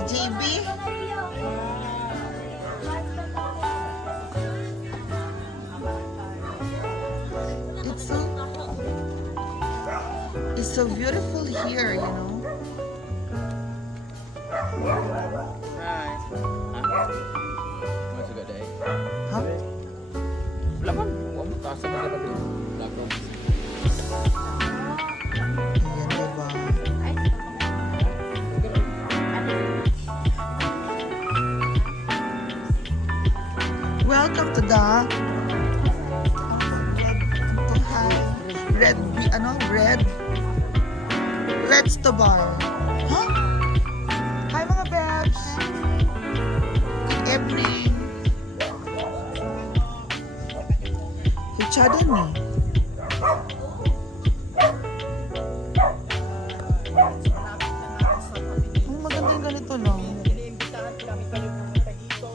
Si JB. It's so beautiful here, you know. Nice. Masuk kat Huh? Lapan, kamu tak sama dapat tu. Lapan. Ayan, diba? Welcome to the Red's to bar. Huh? Hi mga bebs. Good evening. Hichada ni. Ang maganda yung ganito lang. Iniimbitahan ko namin kayo pumunta dito.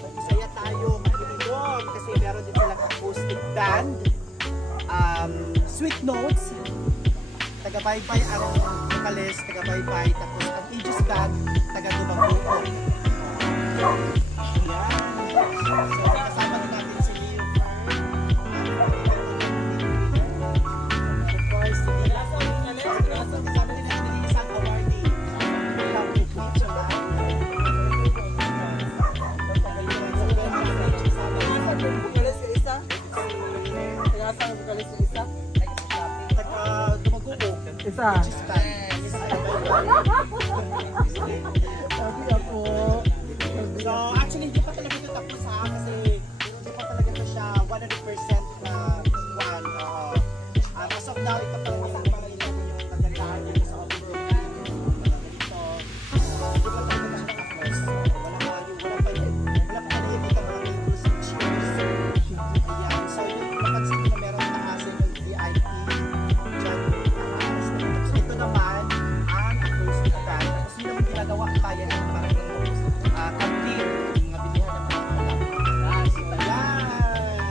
Mag-isaya tayo, mag-inom. Kasi meron din silang acoustic band. Sweet Notes. Taga-Baybay ang vocalist, taga-Baybay. Tapos ang Aegis Band, taga-Dumangbuo. Yan. So, kasama din natin si Leo Fern. Of course, si Leo. Kasama din natin yung isang awardee. Isa. Sabi ako. So, actually, hindi pa talaga ito tapos ha. Kasi hindi pa talaga ito siya 100% na one. As of now, ito pa lang yung nagandahan dito sa overall. Dito. Hindi pa talaga siya tapos. Wala pa nakikita mga tables and chairs. Ayan. So, yung mapansin nyo na meron taas yung VIP. Diyan. So, ito naman ang acoustic band. Tapos yun naman ginagawa kaya ng parang kantin. Yung mga bilihan ng mga alam. So, ayan. So,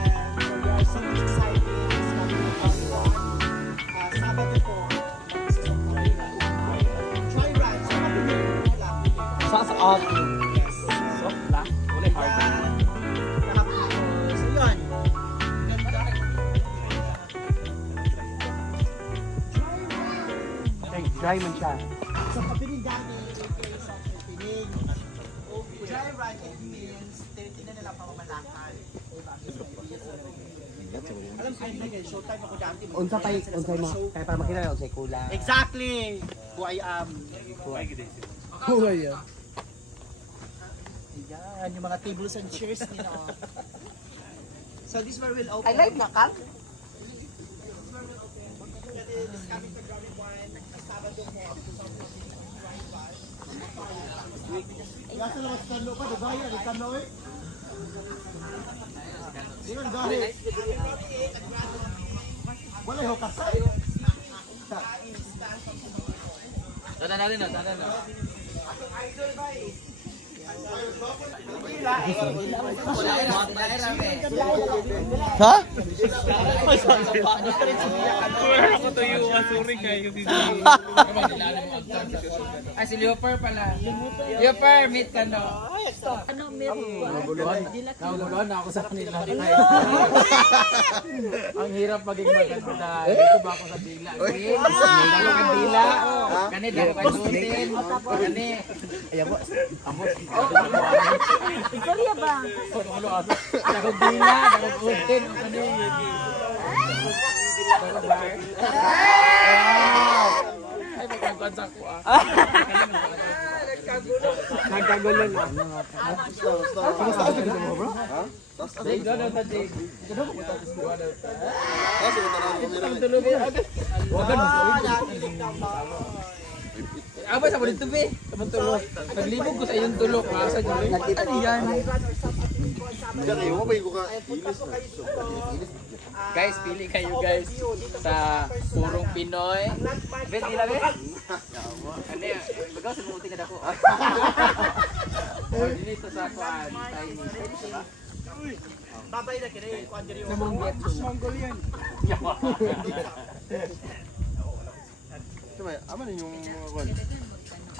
we are so much excited. It's coming up on Sabado po. Joyride. So, mabilis po lang. Sa off. Yes. Soft lang. Wala hard. Ayan. Tapos, so yun. Ganda. Ay, dry man siya. So, kapiling dati, okay, sa opening. Joyride, it means, tinitingnan nila pamamalakad. Alam ko yun, showtime ako dati. Unsa mo. Kaya para makita lang unsay kulang. Exactly! Who I am. Kuha yan. Ayan, yung mga tables and chairs nila. So, this where we'll open. I like nakal. This coming February 1, Sabado po. Yasa lang sa talo pa, dagaya, di talo eh. Di man dahil. Wala yung kasay. Tanda natin na, tanda na. Atong idol ba eh. Ha? Ako to yung asuri kayo. Ah, si Leoper pala. Leoper, meet ka no. Naguluhan na ako sa kanila. Ang hirap maging maganda. Dito ba ako sa dila? Dalo ka dila. Kani dalo ka dutin. Kani. Ayan po. Amos. Istorya ba? Dalo dila. Dalo dutin. Kani. Dalo bar. Ay, magkagwan sa ako ah. Nagkagulo na. Kumusta ka sa mo, bro? Ha? Jake, go daw ta, Jake. Apa sa mo dito, be? Sa tulog. Naglibog ko sa iyong tulog. Sa tulog. Ano yan? Guys, pili kayo guys sa purong Pinoy. Bet, ila be? Ano yan? Bagaw sa muti ka na ko. Dito sa kuan. Babay na kini ko andiri o. Mongolian. Aman yung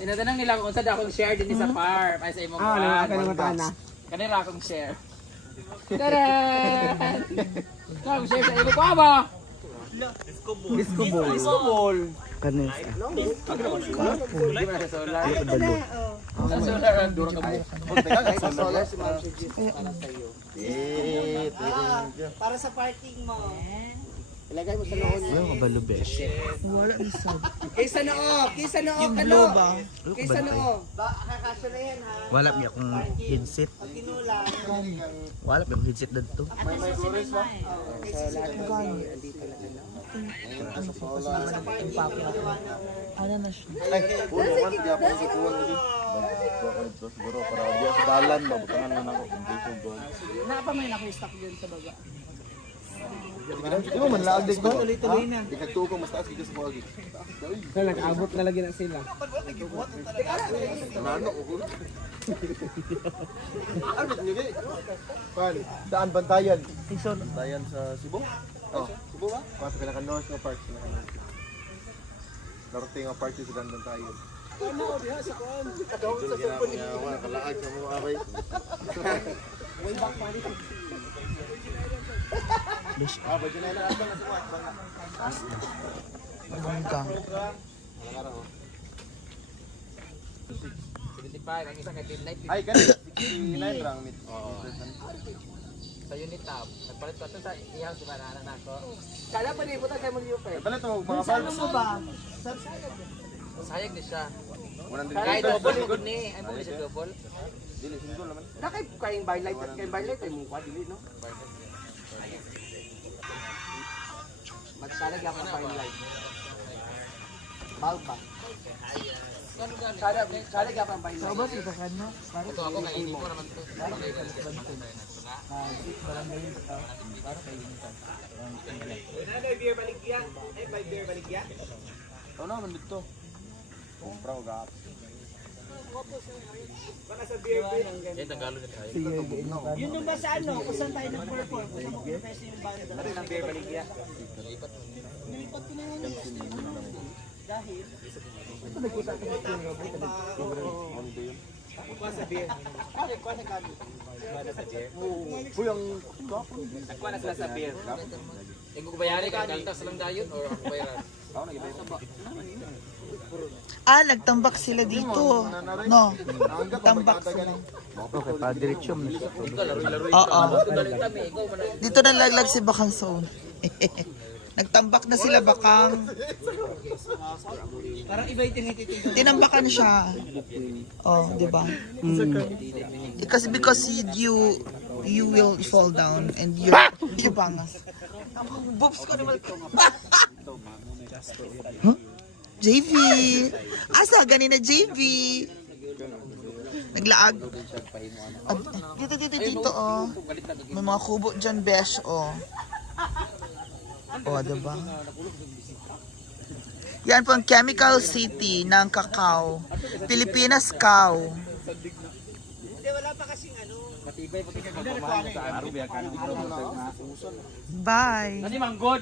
Tinatanong nila kung saan akong share din sa farm. Ay sa imong farm. Kanila akong share. Taran! Akong share sa imong farm ba? Disco ball. Kanis. Di ba sa solar? Sa solar ang dura ka mo. Para sa parking mo. Ilagay mo sa noon. Ano ka balo, besh? Wala ni Sad. Kaysa noo, Yung blue ba? Kaysa noo. Kakasya na yan ha. Wala mi akong headset. Pag kinulang. Wala mi akong headset dito. Ano na siya? Puno man, kaya po si Kuwan ini. Siguro para dia sa dalan ba, butangan man ako kung gusto ko. Napamay na ko stock yun sa baba. Di mo man laag din ko. Tuloy-tuloy na. Di kagtuko mas taas kita sa pagi. Nag-abot na lagi na sila. Nano ko. Ano niyo di? Pan, daan bantayan. Bantayan sa Cebu? Oh, Cebu ba? Kasi pinaka-north nga park, pinaka-north. Norte nga park sa Dandan tayo. Ano diha sa kuan? Kadawon sa Cebu ni wala kalaag sa mo abay. Way back pa rin. Ah, ba dyan na ato na sa kuan. Bangka. 75 ang isang kay night Ay, kani 69 rang mit. sa unit tab. Nagpalit ko ito sa ihaw si banana nako. Kala pa ni buta kay mo yung pay. Dala to mga parks. Ano ba? Sayang din siya. 100 Kahit double mo gud ni. Ay mo siya double. Dili single naman. Nakay kayong bylight at kayong bylight ay mukha dili no? Magsalag ako ng bylight. Balba. Salag ako ng bylight. Sabas ito ka no? Ito ako kay mo naman to. Ano naman dito? Kumpra o gap. Yan tagalo ni tayo. Yun yung ba sa ano? Kung saan tayo nag-perform? Kung saan mag-confess yung banda? Ano yung beer baligya? Nilipat ko na yun. Dahil? Ito nagkita ko sa beer. Kuha sa beer. Kuha sa kami. Uy, ang Kuha na sila sa beer. Ikaw ko bayari ka kaltas lang dayon or ako bayaran. Ah, nagtambak sila dito. No. Tambak sila. Okay, pa-diretso mo. Ikaw laro-laro Oo. galing kami. Ikaw man. Dito nalaglag si Bakang Zone. Nagtambak na sila Bakang. Parang iba yung tinititigil. Tinambakan siya. Oh, di ba? Because you will fall down and you bangas. Boobs ko naman. Huh? JV! Asa, ganina JV! Naglaag. Dito, oh. May mga kubo dyan, besh, oh. Oh, diba? Yan po ang Chemical City ng Cacao. Pilipinas Cow. Hindi, wala pa kasing ano. Matibay pa tingin ko sa araw biya kan. Bye! Ani manggod.